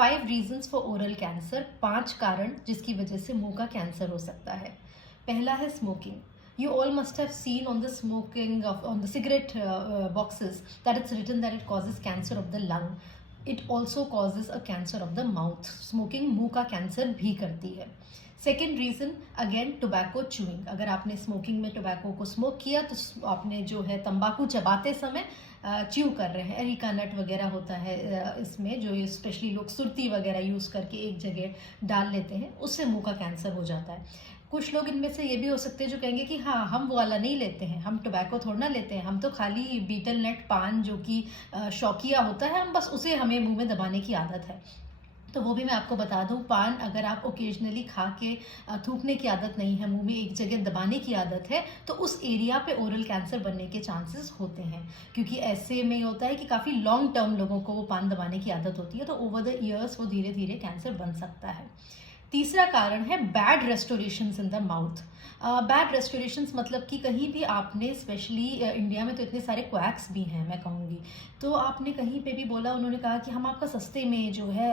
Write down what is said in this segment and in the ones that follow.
5 reasons for oral cancer, 5 कारण जिसकी वजह से मुंह का कैंसर हो सकता है। पहला है smoking. You all must have seen on the on the cigarette boxes that it's written that it causes cancer of the lung. It also causes a cancer of the mouth. Smoking मुंह का cancer भी करती है। Second reason again tobacco chewing. अगर आपने smoking में tobacco को smoke किया तो आपने जो है तंबाकू चबाते समय च्यू कर रहे हैं, एरिका नट वगैरह होता है इसमें, जो स्पेशली लोग सुरती वगैरह यूज़ करके एक जगह डाल लेते हैं, उससे मुंह का कैंसर हो जाता है। कुछ लोग इनमें से ये भी हो सकते हैं जो कहेंगे कि हाँ, हम वो वाला नहीं लेते हैं, हम टोबैको थोड़ा ना लेते हैं, हम तो खाली बीटल नट पान जो कि शौकिया होता है, हम बस उसे हमें मुंह में दबाने की आदत है। तो वो भी मैं आपको बता दूं, पान अगर आप ओकेजनली खा के थूकने की आदत नहीं है, मुंह में एक जगह दबाने की आदत है, तो उस एरिया पे ओरल कैंसर बनने के चांसेस होते हैं, क्योंकि ऐसे में होता है कि काफ़ी लॉन्ग टर्म लोगों को वो पान दबाने की आदत होती है, तो ओवर द ईयर्स वो धीरे धीरे कैंसर बन सकता है। तीसरा कारण है bad restorations in the mouth. Bad restorations मतलब कि कहीं भी आपने, स्पेशली इंडिया में तो इतने सारे क्वैक्स भी हैं मैं कहूँगी, तो आपने कहीं पे भी बोला, उन्होंने कहा कि हम आपका सस्ते में जो है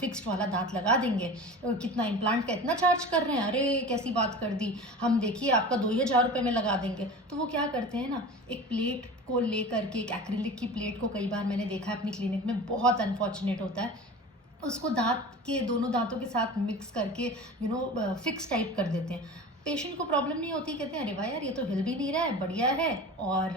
फिक्स्ड वाला दांत लगा देंगे, कितना इम्प्लांट का इतना चार्ज कर रहे हैं, अरे कैसी बात कर दी, हम देखिए आपका 2,000 रुपये में लगा देंगे। तो वो क्या करते हैं ना, एक प्लेट को ले करके, एक एक्रिलिक की प्लेट को, कई बार मैंने देखा है अपनी क्लिनिक में, बहुत अनफॉर्चुनेट होता है, उसको दांत के दोनों दांतों के साथ मिक्स करके फिक्स टाइप कर देते हैं। पेशेंट को प्रॉब्लम नहीं होती, कहते हैं अरे वाह यार, ये तो हिल भी नहीं रहा है, बढ़िया है, और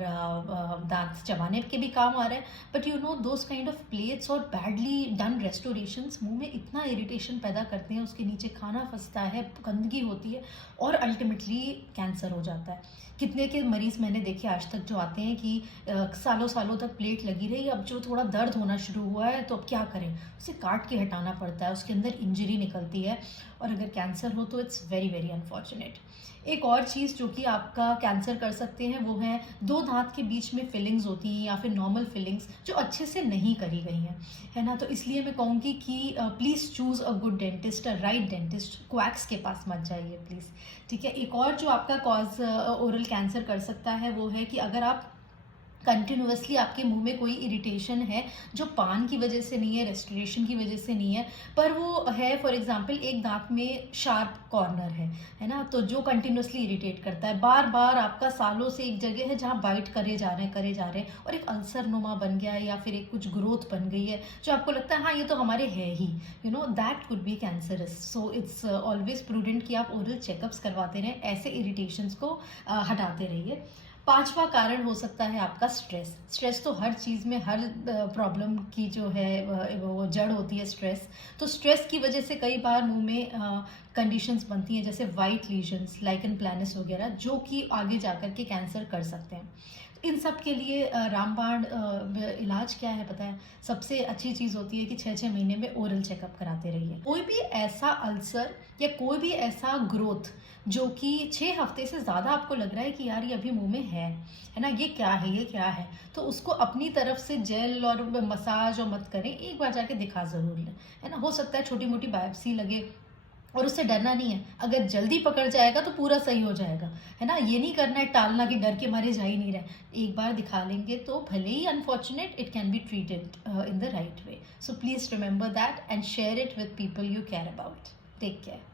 दांत चबाने के भी काम आ रहा है। But those kind of plates और बैडली डन रेस्टोरेशंस मुंह में इतना इरिटेशन पैदा करते हैं, उसके नीचे खाना फंसता है, गंदगी होती है, और अल्टीमेटली कैंसर हो जाता है। कितने के मरीज मैंने देखे आज तक जो आते हैं कि सालों सालों तक प्लेट लगी रही, अब जो थोड़ा दर्द होना शुरू हुआ है तो अब क्या करें, उसे काट के हटाना पड़ता है, उसके अंदर इंजरी निकलती है, और अगर कैंसर हो तो इट्स वेरी वेरी अनफॉर्चुनेट। एक और चीज़ जो कि आपका कैंसर कर सकते हैं वो है दो दांत के बीच में फिलिंग्स होती हैं, या फिर नॉर्मल फिलिंग्स जो अच्छे से नहीं करी गई हैं, है ना। तो इसलिए मैं कहूँगी कि please choose a good dentist, a right dentist, quacks के पास मत जाइए प्लीज़, ठीक है। एक और जो आपका कॉज ओरल कैंसर कर सकता है वो है कि अगर आप कंटिन्यूसली, आपके मुंह में कोई इरिटेशन है जो पान की वजह से नहीं है, रेस्टोरेशन की वजह से नहीं है, पर वो है, फॉर एग्जांपल एक दांत में शार्प कॉर्नर है ना, तो जो कंटिन्यूसली इरिटेट करता है, बार बार आपका सालों से एक जगह है जहाँ बाइट करे जा रहे हैं और एक अल्सर नुमा बन गया है, या फिर एक कुछ ग्रोथ बन गई है जो आपको लगता है हाँ ये तो हमारे है ही, that could be cancerous. So it's always prudent कि आप ओरल चेकअप्स करवाते रहें, ऐसे इरिटेशंस को हटाते रहिए। पांचवा कारण हो सकता है आपका स्ट्रेस। स्ट्रेस तो हर चीज़ में, हर प्रॉब्लम की जो है वो जड़ होती है स्ट्रेस। तो स्ट्रेस की वजह से कई बार मुंह में कंडीशंस बनती हैं, जैसे वाइट लीजन्स, लाइकन प्लैनस वगैरह, जो कि आगे जाकर के कैंसर कर सकते हैं। इन सब के लिए रामबाण इलाज क्या है पता है, सबसे अच्छी चीज़ होती है कि 6-6 महीने में ओरल चेकअप कराते रहिए। कोई भी ऐसा अल्सर या कोई भी ऐसा ग्रोथ जो कि 6 हफ्ते से ज़्यादा आपको लग रहा है कि यार ये अभी मुंह में है ना, ये क्या है, ये क्या है, तो उसको अपनी तरफ से जेल और मसाज और मत करें, एक बार जाके दिखा ज़रूर लें, है ना। हो सकता है छोटी मोटी बायोप्सी लगे, और उससे डरना नहीं है, अगर जल्दी पकड़ जाएगा तो पूरा सही हो जाएगा, है ना। ये नहीं करना है टालना कि डर के मारे जा ही नहीं रहे, एक बार दिखा लेंगे तो भले ही unfortunate, it can be treated in the right way. So please remember that and share it with people you care about. Take care.